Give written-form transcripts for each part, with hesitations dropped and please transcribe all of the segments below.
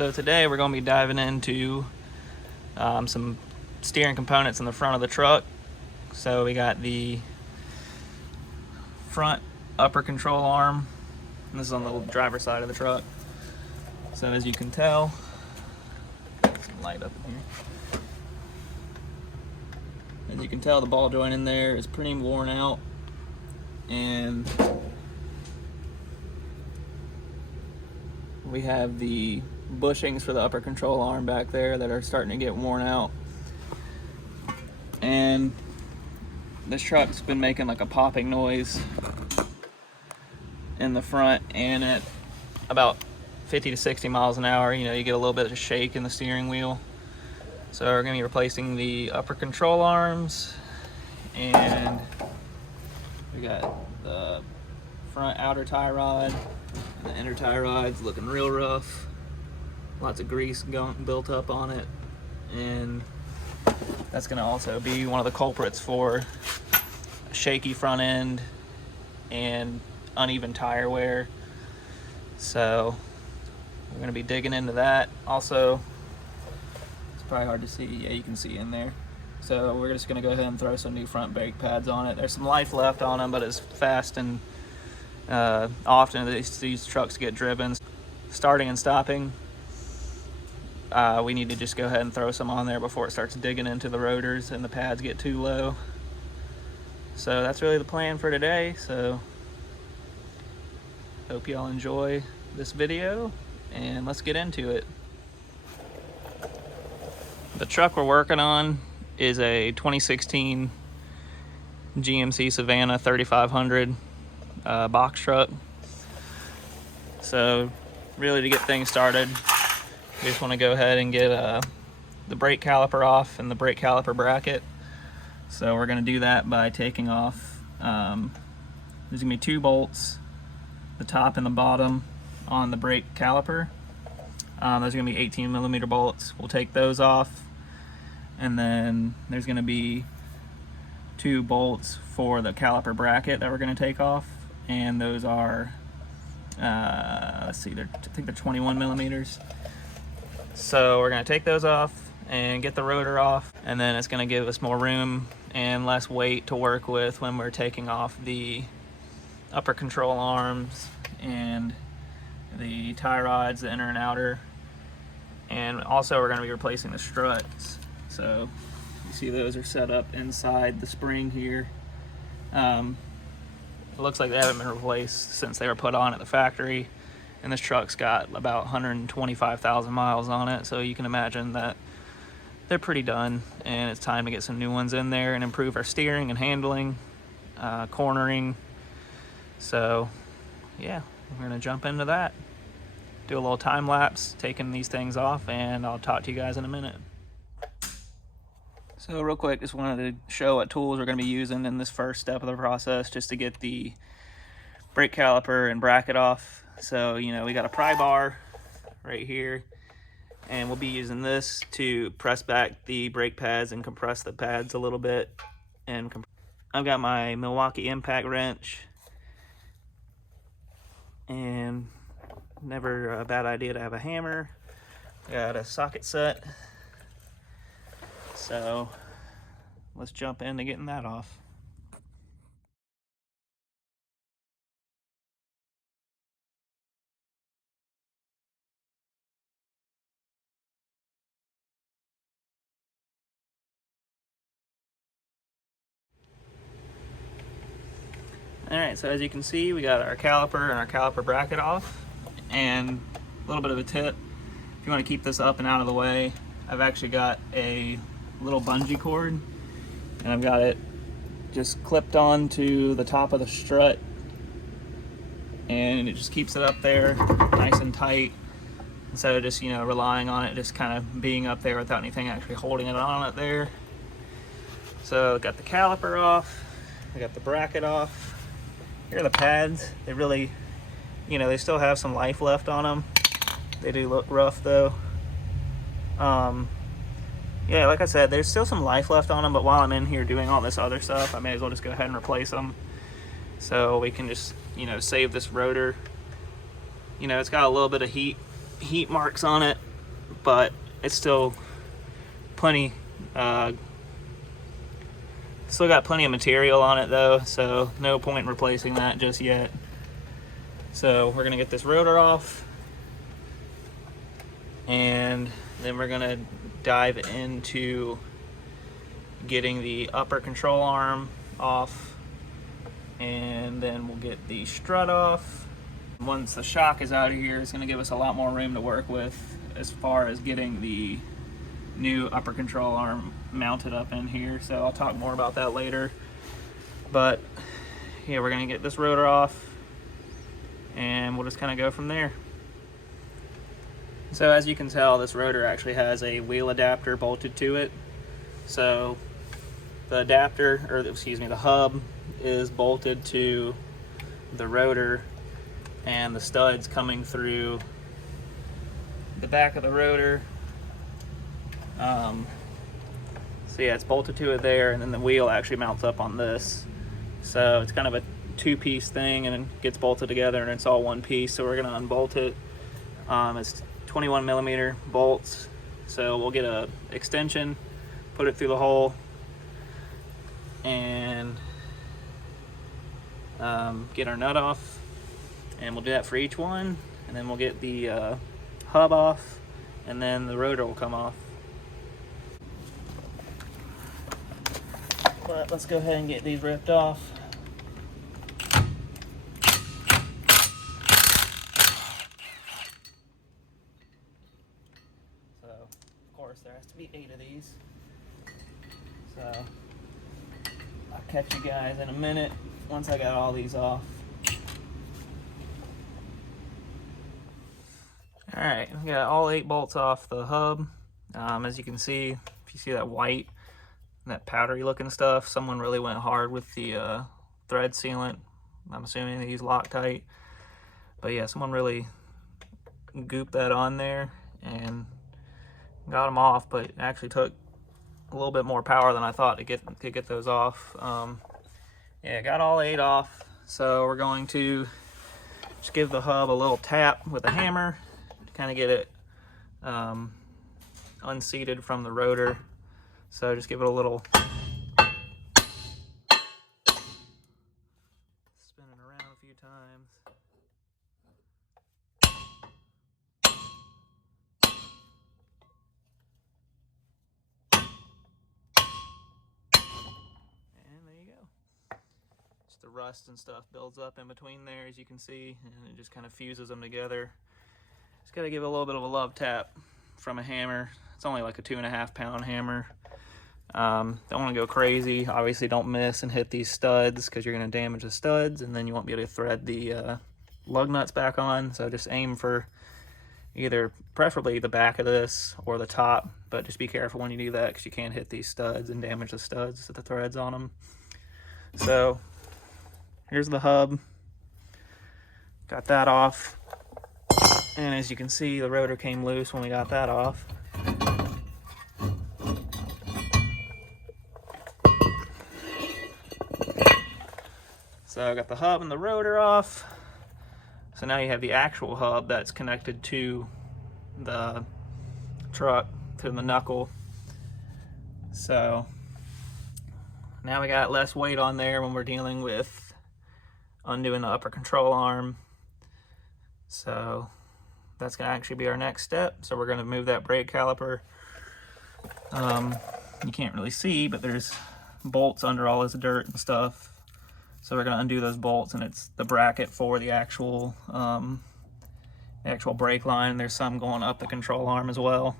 So today we're going to be diving into some steering components in the front of the truck. So we got the front upper control arm, and this is on the driver's side of the truck. So as you can tell, some light up in here. As you can tell, the ball joint in there is pretty worn out, and we have the bushings for the upper control arm back there that are starting to get worn out. And this truck's been making like a popping noise in the front, and at about 50 to 60 miles an hour, you get a little bit of a shake in the steering wheel. So we're going to be replacing the upper control arms, and we got the front outer tie rod, and the inner tie rod's looking real rough. Lots of grease built up on it, and that's going to also be one of the culprits for a shaky front end and uneven tire wear. So we're going to be digging into that. Also, it's probably hard to see. Yeah, you can see in there. So we're just going to go ahead and throw some new front brake pads on it. There's some life left on them, but as fast and often these trucks get driven, starting and stopping, we need to just go ahead and throw some on there before it starts digging into the rotors and the pads get too low. So that's really the plan for today. So hope y'all enjoy this video, and let's get into it. The truck we're working on is a 2016 GMC Savana 3500 box truck. So really, to get things started, we just want to go ahead and get the brake caliper off and the brake caliper bracket. So we're going to do that by taking off, there's going to be 2 bolts, the top and the bottom on the brake caliper. Those are going to be 18 millimeter bolts. We'll take those off, and then there's going to be 2 bolts for the caliper bracket that we're going to take off, and those are, let's see, I think they're 21 millimeters. So we're going to take those off and get the rotor off, and then it's going to give us more room and less weight to work with when we're taking off the upper control arms and the tie rods, the inner and outer. And also we're going to be replacing the struts. So you see those are set up inside the spring here. It looks like they haven't been replaced since they were put on at the factory. And this truck's got about 125,000 miles on it, so you can imagine that they're pretty done, and it's time to get some new ones in there and improve our steering and handling, cornering. So yeah, we're gonna jump into that, do a little time lapse taking these things off, and I'll talk to you guys in a minute. So real quick, just wanted to show what tools we're gonna be using in this first step of the process, just to get the brake caliper and bracket off. So, we got a pry bar right here, and we'll be using this to press back the brake pads and compress the pads a little bit. And I've got my Milwaukee impact wrench, and never a bad idea to have a hammer. Got a socket set. So let's jump into getting that off. Alright, so as you can see, we got our caliper and our caliper bracket off. And a little bit of a tip, if you want to keep this up and out of the way, I've actually got a little bungee cord, and I've got it just clipped on to the top of the strut, and it just keeps it up there nice and tight, instead of just relying on it just kind of being up there without anything actually holding it on it there. So got the caliper off, I got the bracket off. Here are the pads. They really, they still have some life left on them. They do look rough though. Yeah, like I said, there's still some life left on them, but while I'm in here doing all this other stuff, I may as well just go ahead and replace them. So we can just, save this rotor. It's got a little bit of heat marks on it but it's still plenty, still got plenty of material on it though, so no point in replacing that just yet. So we're gonna get this rotor off, and then we're gonna dive into getting the upper control arm off, and then we'll get the strut off. Once the shock is out of here, it's gonna give us a lot more room to work with as far as getting the new upper control arm mounted up in here. So I'll talk more about that later. But yeah, we're gonna get this rotor off, and we'll just kind of go from there. So as you can tell, this rotor actually has a wheel adapter bolted to it. So the adapter, or excuse me, the hub is bolted to the rotor, and the studs coming through the back of the rotor. So yeah, it's bolted to it there, and then the wheel actually mounts up on this. So it's kind of a two-piece thing, and it gets bolted together, and it's all one piece. So we're gonna unbolt it. It's 21 millimeter bolts. So we'll get a extension, put it through the hole, and get our nut off. And we'll do that for each one, and then we'll get the hub off, and then the rotor will come off. But let's go ahead and get these ripped off. So, of course, there has to be 8 of these. So, I'll catch you guys in a minute once I got all these off. Alright, we got all 8 bolts off the hub. As you can see, if you see that white, that powdery looking stuff, someone really went hard with the thread sealant. I'm assuming they use Loctite. But yeah, someone really gooped that on there and got them off, but it actually took a little bit more power than I thought to get those off. Yeah, got all 8 off. So we're going to just give the hub a little tap with a hammer to kind of get it unseated from the rotor. So just give it a little spinning around a few times. And there you go. Just the rust and stuff builds up in between there, as you can see, and it just kind of fuses them together. Just got to give it a little bit of a love tap from a hammer. It's only like a 2.5 pound hammer. Don't want to go crazy. Obviously don't miss and hit these studs, because you're going to damage the studs, and then you won't be able to thread the lug nuts back on. So just aim for either preferably the back of this or the top, but just be careful when you do that, because you can hit these studs and damage the studs with the threads on them. So here's the hub. Got that off, and as you can see, the rotor came loose when we got that off. So I got the hub and the rotor off. So now you have the actual hub that's connected to the truck, to the knuckle. So now we got less weight on there when we're dealing with undoing the upper control arm. So that's gonna actually be our next step. So we're gonna move that brake caliper. You can't really see, but there's bolts under all this dirt and stuff. So we're going to undo those bolts, and it's the bracket for the actual brake line. There's some going up the control arm as well.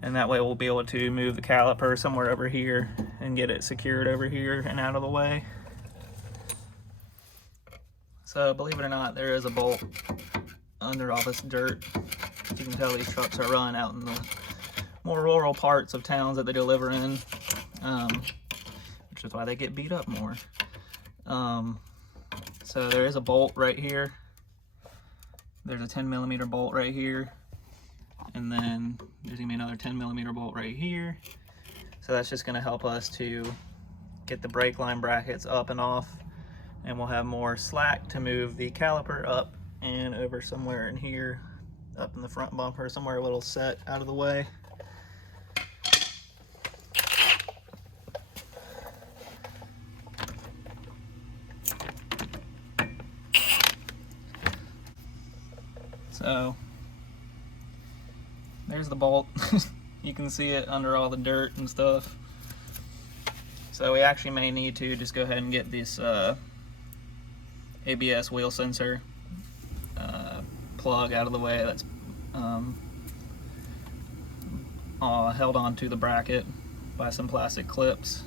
And that way we'll be able to move the caliper somewhere over here and get it secured over here and out of the way. So believe it or not, there is a bolt under all this dirt. As you can tell, these trucks are run out in the more rural parts of towns that they deliver in, which is why they get beat up more. So there is a bolt right here. There's a 10 millimeter bolt right here, and then there's gonna be another 10 millimeter bolt right here. So that's just gonna help us to get the brake line brackets up and off, and we'll have more slack to move the caliper up and over somewhere in here up in the front bumper, somewhere a little set out of the way. So there's the bolt. You can see it under all the dirt and stuff. So we actually may need to just go ahead and get this ABS wheel sensor plug out of the way that's held onto the bracket by some plastic clips.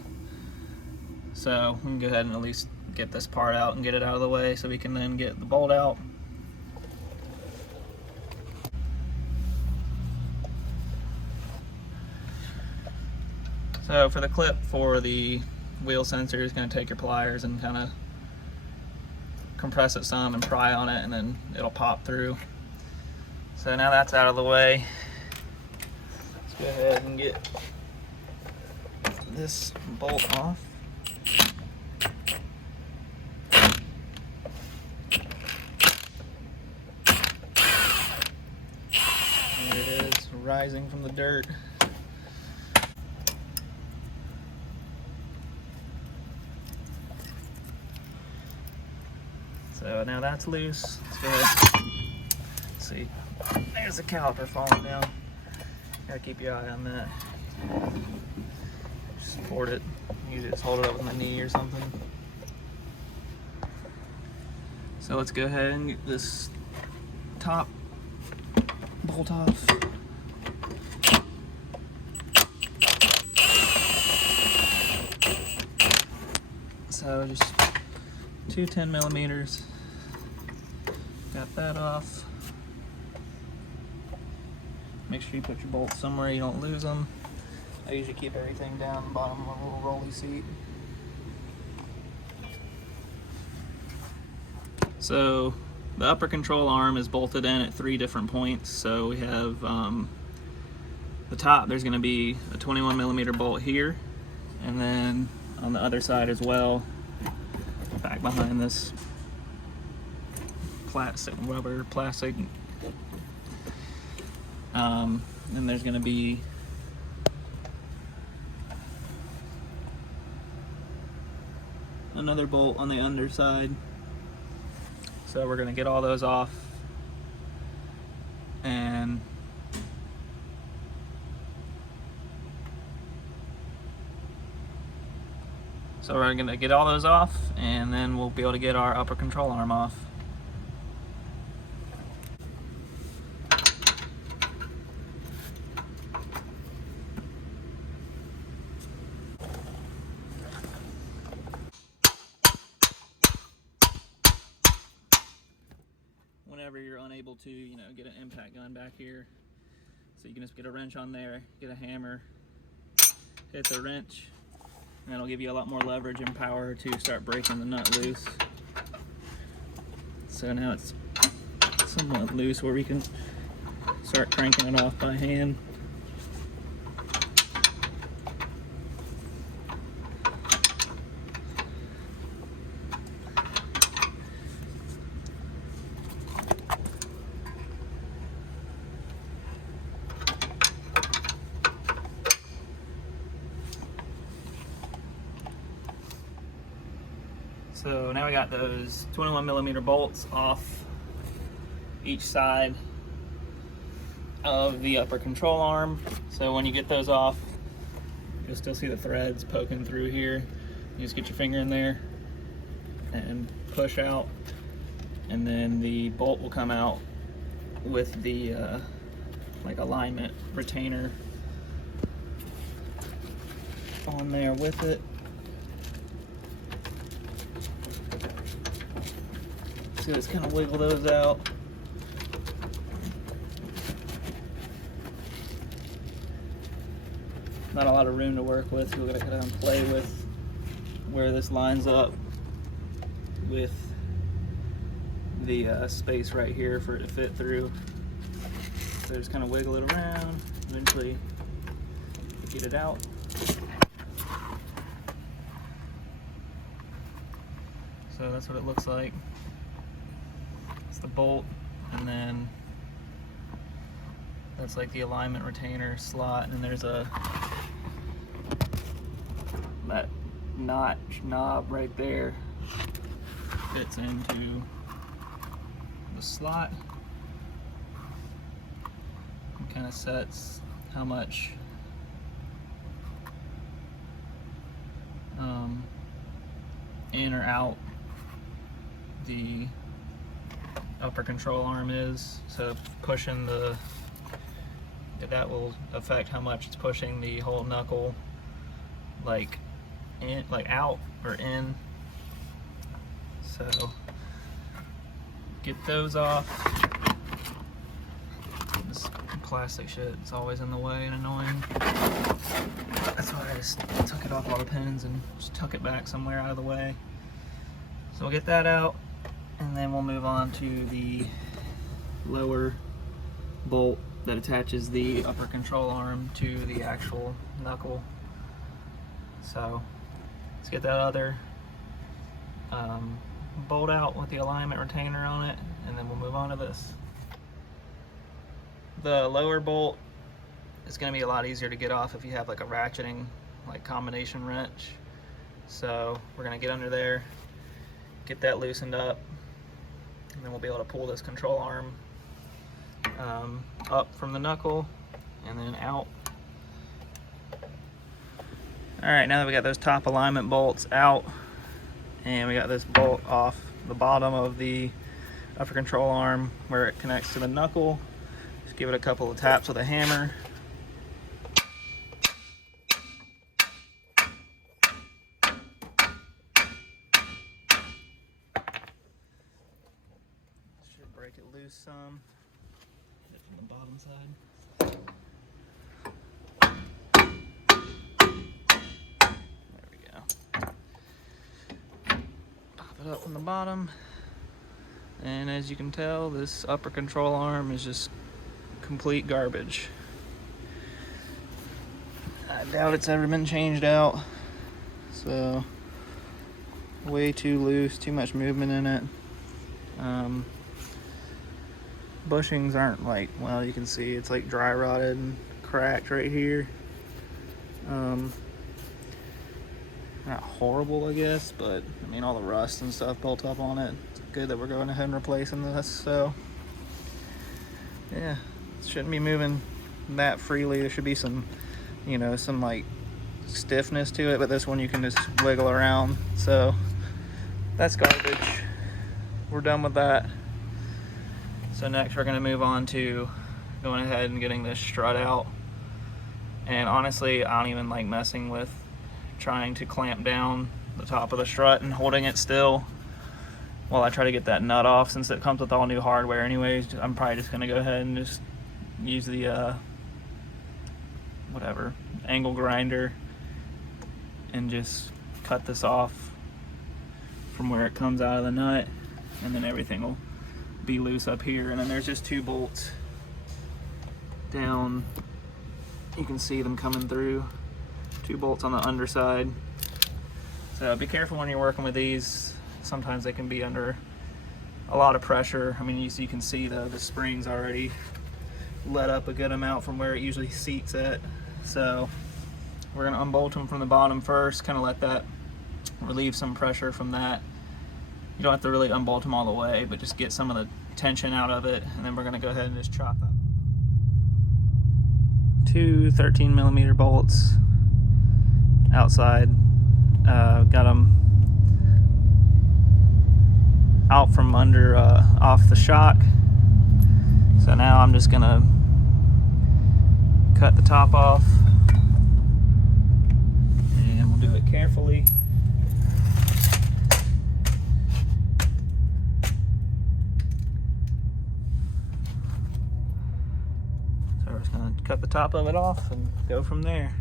So we can go ahead and at least get this part out and get it out of the way so we can then get the bolt out. So for the clip for the wheel sensor, you're going to take your pliers and kind of compress it some and pry on it, and then it'll pop through. So now that's out of the way, let's go ahead and get this bolt off. There it is, rising from the dirt. So now that's loose. Let's go ahead. Let's see. There's the caliper falling down. Gotta keep your eye on that. Just support it. Usually just hold it up with my knee or something. So let's go ahead and get this top bolt off. So just two 10mm. Got that off. Make sure you put your bolts somewhere you don't lose them. I usually keep everything down the bottom of a little rolly seat. So the upper control arm is bolted in at 3 different points. So we have the top, there's going to be a 21mm bolt here, and then on the other side as well, back behind this rubber plastic, and there's going to be another bolt on the underside. So we're going to get all those off, and so we're going to get all those off, and then we'll be able to get our upper control arm off. Whenever you're unable to, get an impact gun back here, so you can just get a wrench on there, get a hammer, hit the wrench, and that'll give you a lot more leverage and power to start breaking the nut loose. So now it's somewhat loose where we can start cranking it off by hand. So now we got those 21mm bolts off each side of the upper control arm. So when you get those off, you'll still see the threads poking through here. You just get your finger in there and push out, and then the bolt will come out with the like alignment retainer on there with it. So just kind of wiggle those out. Not a lot of room to work with, so we're going to kind of play with where this lines up with the space right here for it to fit through. So just kind of wiggle it around, eventually get it out. So that's what it looks like. It's the bolt, and then That's like the alignment retainer slot, and then there's that notch knob right there fits into the slot and kind of sets how much in or out the upper control arm is. So pushing that will affect how much it's pushing the whole knuckle like out or in. So get those off. This plastic shit is always in the way and annoying. That's why I just took it off all the pins and just tuck it back somewhere out of the way. So we'll get that out, and then we'll move on to the lower bolt that attaches the upper control arm to the actual knuckle. So let's get that other bolt out with the alignment retainer on it, and then we'll move on to this. The lower bolt is going to be a lot easier to get off if you have like a ratcheting like combination wrench. So we're going to get under there, get that loosened up, and then we'll be able to pull this control arm up from the knuckle and then out. Alright, now that we got those top alignment bolts out and we got this bolt off the bottom of the upper control arm where it connects to the knuckle, just give it a couple of taps with a hammer. Should break it loose some. Hit it from the bottom side. It up from the bottom, and as you can tell, this upper control arm is just complete garbage. I doubt it's ever been changed out, so way too loose, too much movement in it. Bushings aren't like, well, you can see it's like dry rotted and cracked right here. Not horrible, I guess, but I mean, all the rust and stuff built up on it. It's good that we're going ahead and replacing this. So yeah, it shouldn't be moving that freely. There should be some, you know, some like stiffness to it, but this one you can just wiggle around. So that's garbage. We're done with that. So next we're going to move on to going ahead and getting this strut out. And honestly, I don't even like messing with trying to clamp down the top of the strut and holding it still while I try to get that nut off, since it comes with all new hardware anyways. I'm probably just going to go ahead and just use the whatever angle grinder and just cut this off from where it comes out of the nut, and then everything will be loose up here. And then there's just two bolts down, you can see them coming through. Two bolts on the underside. So be careful when you're working with these. Sometimes they can be under a lot of pressure. I mean, you can see the springs already let up a good amount from where it usually seats at. So we're going to unbolt them from the bottom first, kind of let that relieve some pressure from that. You don't have to really unbolt them all the way, but just get some of the tension out of it, and then we're going to go ahead and just chop up. Two 13mm bolts outside. Got them out from under off the shock. So now I'm just gonna cut the top off, and we'll do it carefully. So we're just gonna cut the top of it off and go from there.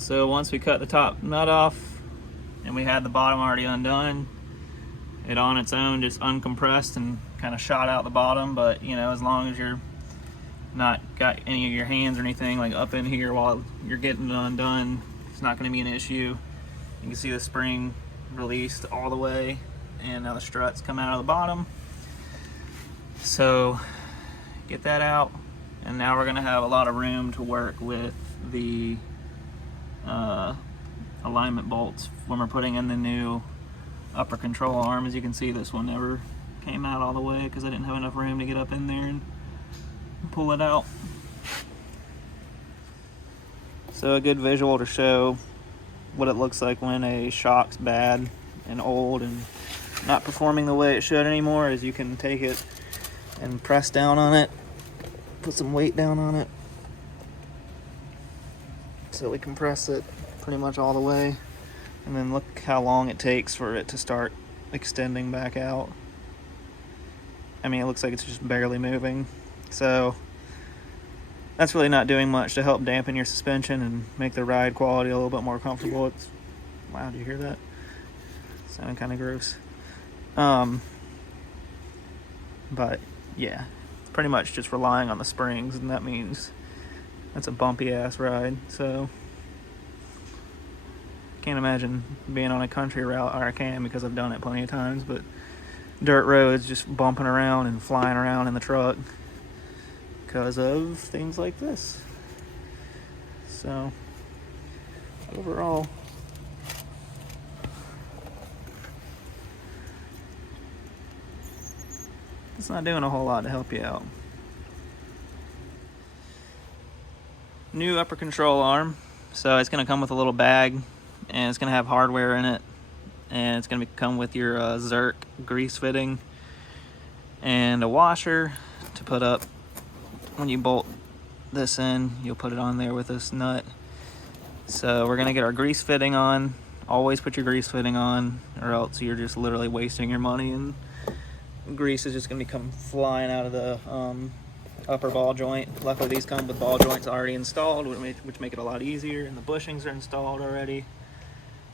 Alright, so once we cut the top nut off and we had the bottom already undone, it on its own just uncompressed and kind of shot out the bottom. But you know, as long as you're not got any of your hands or anything like up in here while you're getting it undone, it's not going to be an issue. You can see the spring released all the way, and now the struts come out of the bottom. So get that out, and now we're going to have a lot of room to work with the alignment bolts when we're putting in the new upper control arm. As you can see, this one never came out all the way because I didn't have enough room to get up in there and pull it out. So a good visual to show what it looks like when a shock's bad and old and not performing the way it should anymore is you can take it and press down on it, put some weight down on it, so we compress it pretty much all the way, and then look how long it takes for it to start extending back out. I mean, it looks like it's just barely moving. So that's really not doing much to help dampen your suspension and make the ride quality a little bit more comfortable. It's, wow, do you hear that? It sounded kind of gross. But yeah, it's pretty much just relying on the springs, and that means that's a bumpy ass ride. So can't imagine being on a country route, or I can because I've done it plenty of times, but dirt roads just bumping around and flying around in the truck because of things like this. So overall, it's not doing a whole lot to help you out. New upper control arm, so it's going to come with a little bag, and it's going to have hardware in it, and it's going to come with your Zerk grease fitting and a washer to put up. When you bolt this in, you'll put it on there with this nut. So we're going to get our grease fitting on. Always put your grease fitting on, or else you're just literally wasting your money, and grease is just going to come flying out of the upper ball joint. Luckily these come with ball joints already installed, which make it a lot easier, and the bushings are installed already.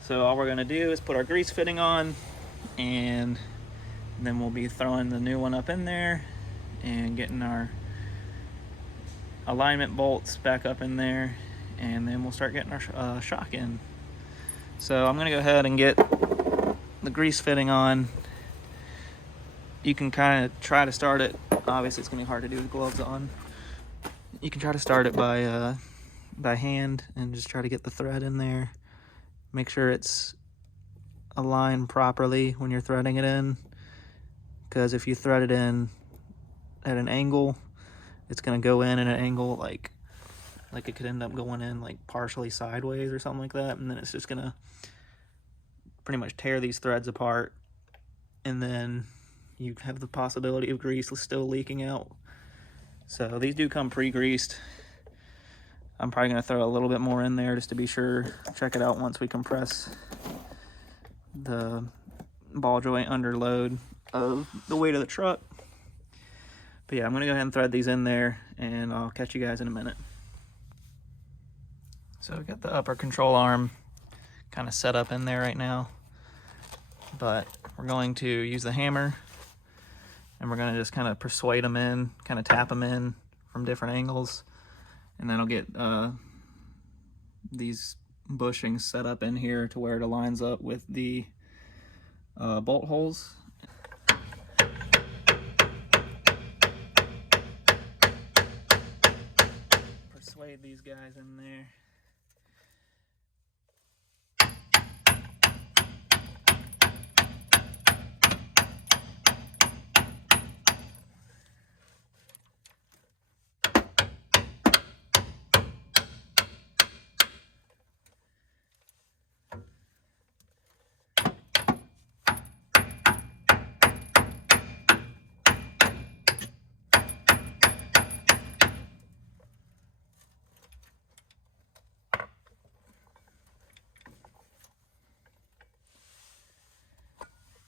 So all we're going to do is put our grease fitting on, and then we'll be throwing the new one up in there and getting our alignment bolts back up in there, and then we'll start getting our shock in. So I'm going to go ahead and get the grease fitting on. You can kind of try to start it. Obviously it's going to be hard to do with gloves on. You can try to start it by hand and just try to get the thread in there. Make sure it's aligned properly when you're threading it in, because if you thread it in at an angle, it's going to go in at an angle like it could end up going in like partially sideways or something like that, and then it's just going to pretty much tear these threads apart, and then you have the possibility of grease still leaking out. So these do come pre-greased. I'm probably going to throw a little bit more in there just to be sure. Check it out once we compress the ball joint under load of the weight of the truck. But yeah, I'm going to go ahead and thread these in there, and I'll catch you guys in a minute. So we've got the upper control arm kind of set up in there right now, but we're going to use the hammer, and we're going to just kind of persuade them in, kind of tap them in from different angles, and then I'll get these bushings set up in here to where it aligns up with the bolt holes. Persuade these guys in there.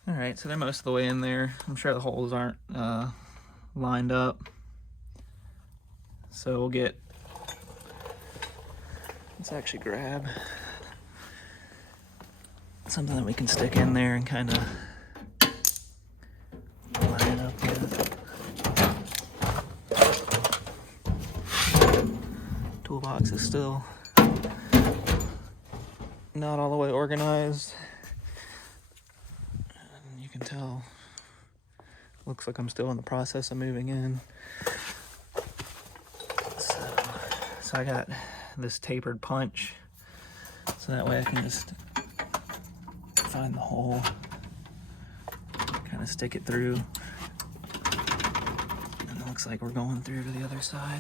Alright, so they're most of the way in there. I'm sure the holes aren't lined up. So we'll get Let's actually grab something that we can stick in there and kind of line it up with. Toolbox is still not all the way organized. And you can tell, looks like I'm still in the process of moving in. So I got this tapered punch, so that way I can just find the hole, kind of stick it through. And it looks like we're going through to the other side.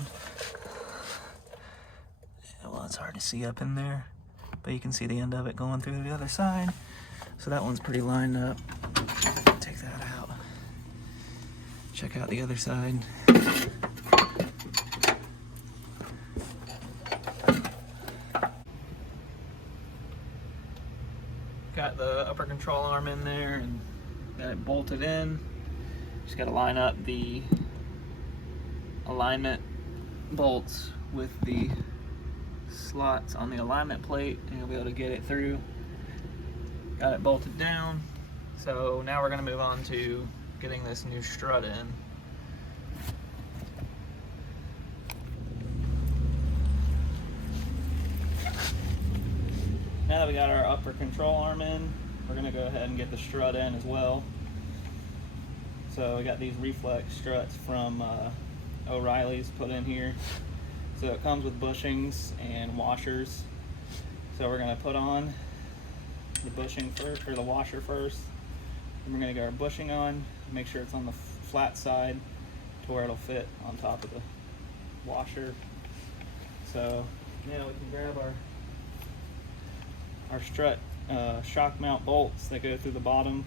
Yeah, well, it's hard to see up in there, but you can see the end of it going through to the other side. So that one's pretty lined up. Take that out. Check out the other side. Got the upper control arm in there and got it bolted in. Just got to line up the alignment bolts with the slots on the alignment plate and you'll be able to get it through. Got it bolted down. So now we're going to move on to getting this new strut in. Now that we got our upper control arm in, we're going to go ahead and get the strut in as well. So we got these reflex struts from O'Reilly's put in here. So it comes with bushings and washers. So we're going to put on the bushing first, or the washer first. Then we're going to get our bushing on, make sure it's on the flat side to where it'll fit on top of the washer. So now we can grab our strut shock mount bolts that go through the bottom,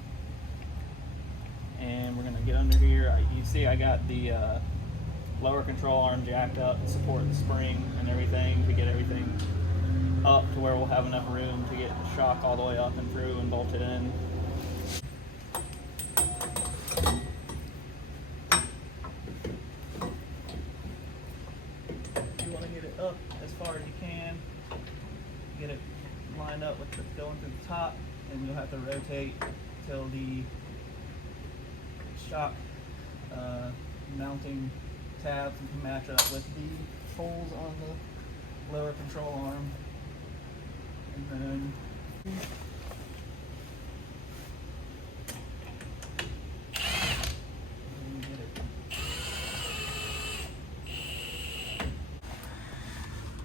and we're going to get under here. You see I got the lower control arm jacked up to support the spring and everything, to get everything up to where we'll have enough room to get the shock all the way up and through and bolt it in. You want to get it up as far as you can, get it lined up with what's going through the top, and you'll have to rotate till the shock mounting tabs can match up with the holes on the lower control arm. And then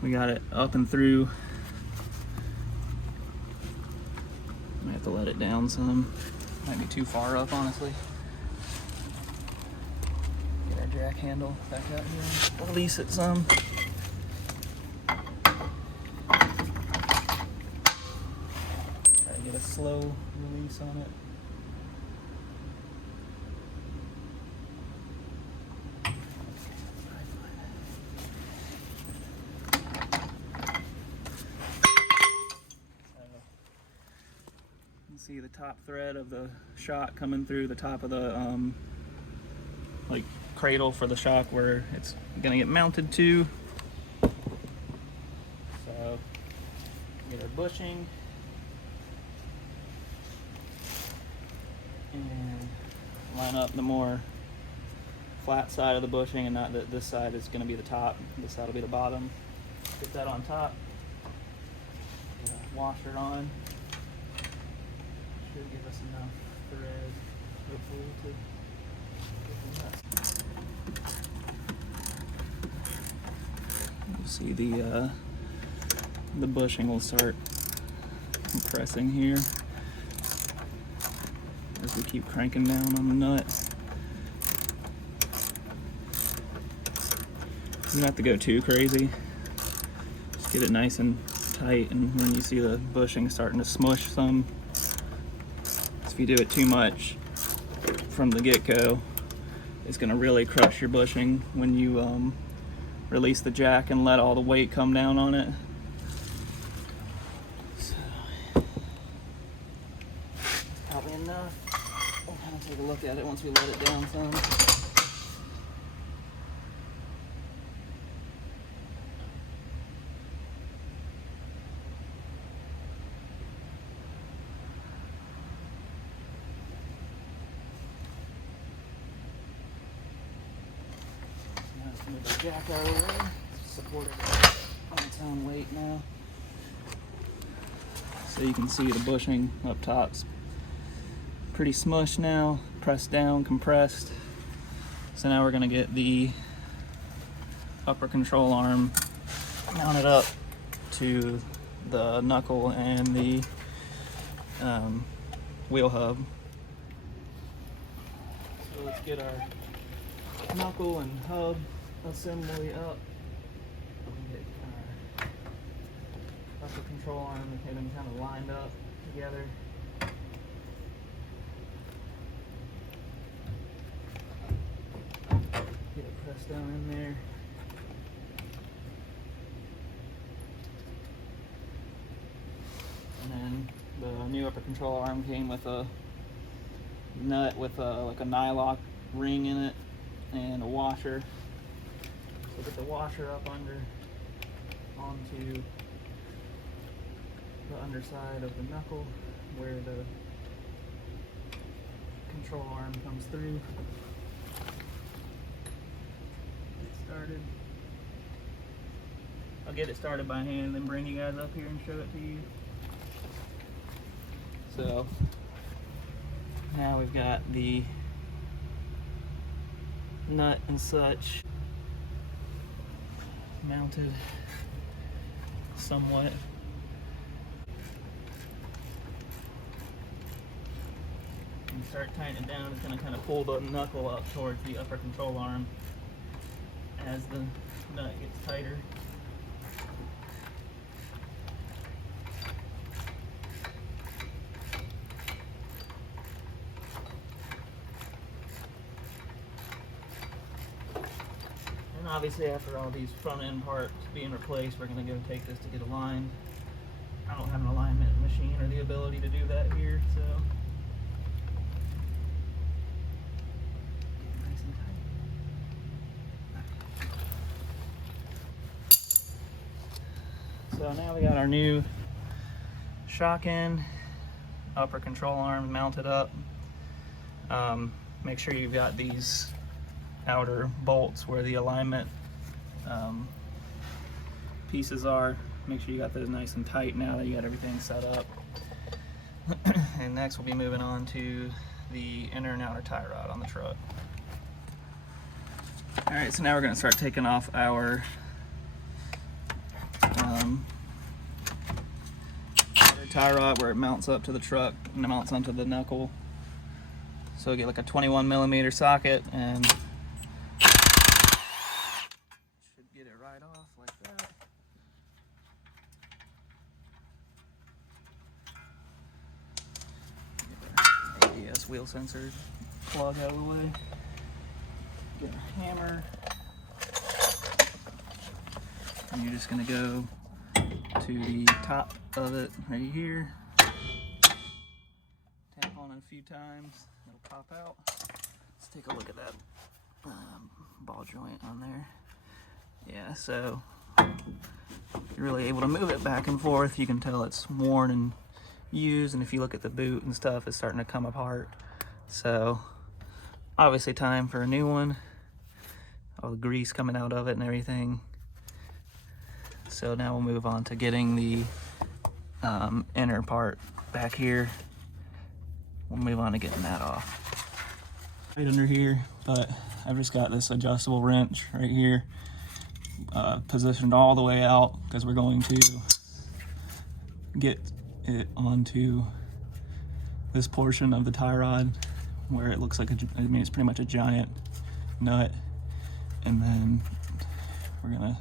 we got it up and through. Might have to let it down some. Might be too far up, honestly. Get our jack handle back out here. Release it some. Try to get a slow release on it. See the top thread of the shock coming through the top of the like cradle for the shock where it's gonna get mounted to. So get our bushing and line up the more flat side of the bushing, and not that this side is gonna be the top, this side will be the bottom. Get that on top, get a washer on. Should give us enough thread, hopefully, to get that. You see the bushing will start compressing here as we keep cranking down on the nut. You don't have to go too crazy. Just get it nice and tight, and when you see the bushing starting to smush some, if you do it too much from the get-go, it's going to really crush your bushing when you release the jack and let all the weight come down on it. So, probably enough. We'll kind of take a look at it once we let it down some. Move the jack out of the way. Support it on its own weight now. So you can see the bushing up top's pretty smushed now, pressed down, compressed. So now we're gonna get the upper control arm mounted up to the knuckle and the wheel hub. So let's get our knuckle and hub assembly up. Get our upper control arm and get them kind of lined up together. Get it pressed down in there. And then the new upper control arm came with a nut with like a nylock ring in it and a washer. So get the washer up onto the underside of the knuckle where the control arm comes through. Get started. I'll get it started by hand and then bring you guys up here and show it to you. So now we've got the nut and such mounted somewhat. And start tightening it down. It's going to kind of pull the knuckle up towards the upper control arm as the nut gets tighter. Obviously, after all these front end parts being replaced, we're going to go take this to get aligned. I don't have an alignment machine or the ability to do that here, so nice and tight. So now we got our new shock end, upper control arm mounted up. Make sure you've got these outer bolts where the alignment pieces are. Make sure you got those nice and tight now that you got everything set up. And next we'll be moving on to the inner and outer tie rod on the truck. Alright, so now we're going to start taking off our tie rod where it mounts up to the truck and it mounts onto the knuckle. So we get like a 21mm socket and get it right off like that. Get our ABS wheel sensor plug out of the way. Get our hammer. And you're just going to go to the top of it right here. Tap on it a few times. It'll pop out. Let's take a look at that ball joint on there. Yeah, so you're really able to move it back and forth. You can tell it's worn and used, and if you look at the boot and stuff, it's starting to come apart. So obviously time for a new one. All the grease coming out of it and everything. So now we'll move on to getting the inner part back here. We'll move on to getting that off. Right under here, but I've just got this adjustable wrench right here. Positioned all the way out because we're going to get it onto this portion of the tie rod where it looks like it's pretty much a giant nut, and then we're gonna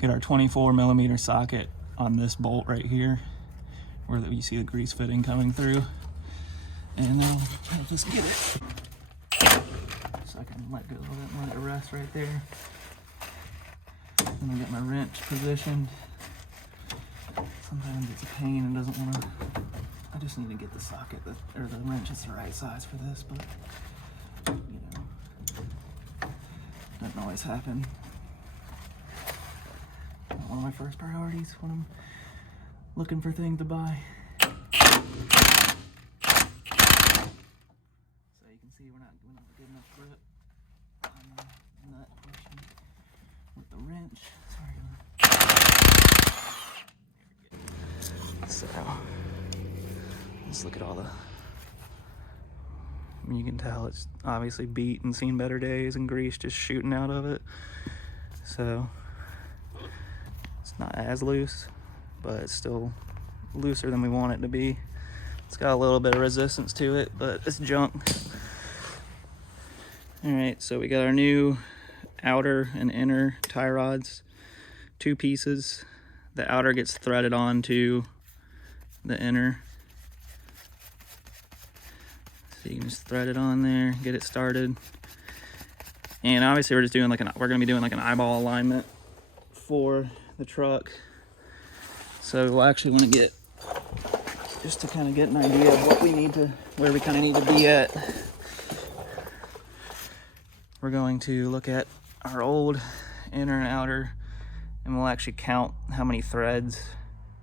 get our 24mm socket on this bolt right here where you see the grease fitting coming through, and then I'll just get it so I can let go of it and let it rest right there. And I get my wrench positioned. Sometimes it's a pain and doesn't want to. I just need to get the socket or the wrench is the right size for this, but you know, doesn't always happen. One of my first priorities when I'm looking for things to buy. So you can see we're not good enough grip on the nut portion. inch. So let's look at all the, I mean, you can tell it's obviously beat and seen better days, and grease just shooting out of it. So it's not as loose, but it's still looser than we want it to be. It's got a little bit of resistance to it, but it's junk. All right, so we got our new outer and inner tie rods, 2 pieces. The outer gets threaded onto the inner. So you can just thread it on there, get it started. And obviously we're just doing like we're gonna be doing like an eyeball alignment for the truck. So we'll actually want to get, just to kind of get an idea of what we need to, where we kind of need to be at. We're going to look at our old inner and outer, and we'll actually count how many threads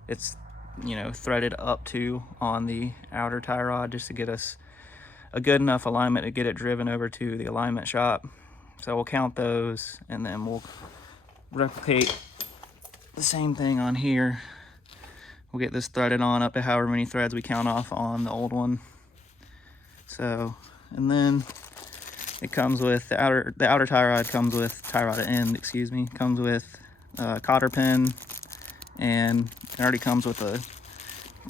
it's, you know, threaded up to on the outer tie rod, just to get us a good enough alignment to get it driven over to the alignment shop. So we'll count those, and then we'll replicate the same thing on here. We'll get this threaded on up to however many threads we count off on the old one. So, and then it comes with the outer tie rod comes with tie rod end, excuse me, comes with a cotter pin, and it already comes with a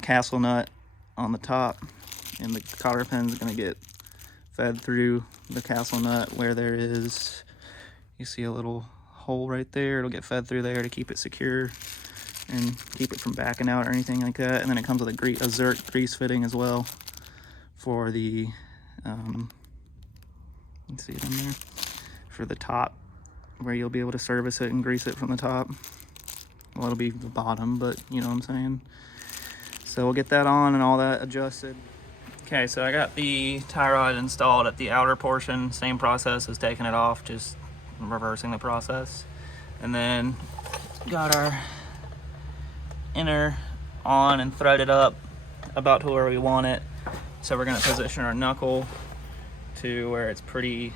castle nut on the top, and the cotter pin is going to get fed through the castle nut where there is, you see a little hole right there. It'll get fed through there to keep it secure and keep it from backing out or anything like that. And then it comes with a Zerk grease fitting as well for the you see it in there, for the top, where you'll be able to service it and grease it from the top. Well, it'll be the bottom, but you know what I'm saying. So we'll get that on and all that adjusted. Okay, so I got the tie rod installed at the outer portion. Same process as taking it off, just reversing the process. And then got our inner on and threaded up about to where we want it. So we're gonna position our knuckle to where it's pretty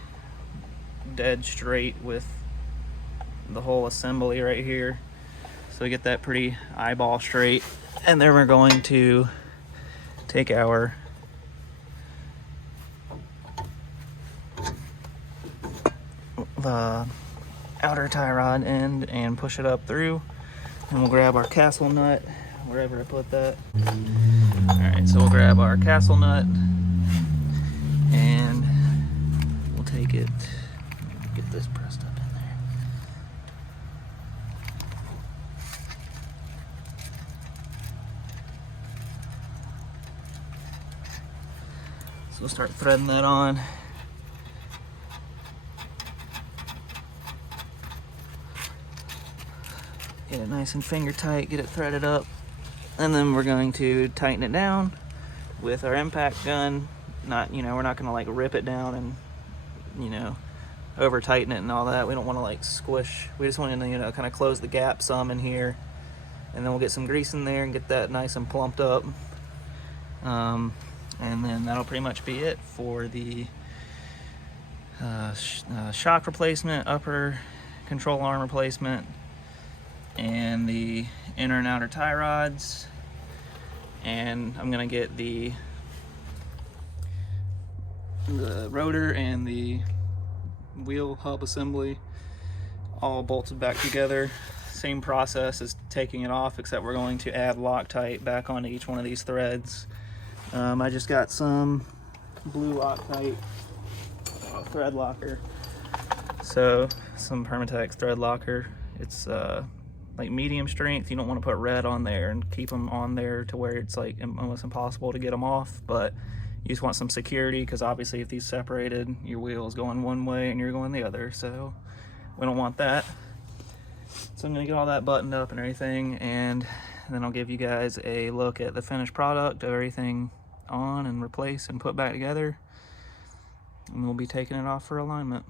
dead straight with the whole assembly right here. So we get that pretty eyeball straight. And then we're going to take our outer tie rod end and push it up through, and we'll grab our castle nut wherever I put that. All right, so we'll grab our castle nut and we'll take it, get this pressed up in there. So we'll start threading that on. Get it nice and finger tight, get it threaded up, and then we're going to tighten it down with our impact gun. Not, you know, we're not gonna like rip it down and, you know, over tighten it and all that. We don't want to like squish. We just want to, you know, kind of close the gap some in here, and then we'll get some grease in there and get that nice and plumped up. And then that'll pretty much be it for the shock replacement, upper control arm replacement, and the inner and outer tie rods. And I'm gonna get the rotor and the wheel hub assembly all bolted back together. Same process as taking it off, except we're going to add Loctite back onto each one of these threads. I just got some blue Loctite thread locker, so some Permatex thread locker. It's like medium strength. You don't want to put red on there and keep them on there to where it's like almost impossible to get them off, but you just want some security, because obviously if these separated, your wheel is going one way and you're going the other, so we don't want that. So I'm gonna get all that buttoned up and everything, and then I'll give you guys a look at the finished product of everything on and replace and put back together, and we'll be taking it off for alignment.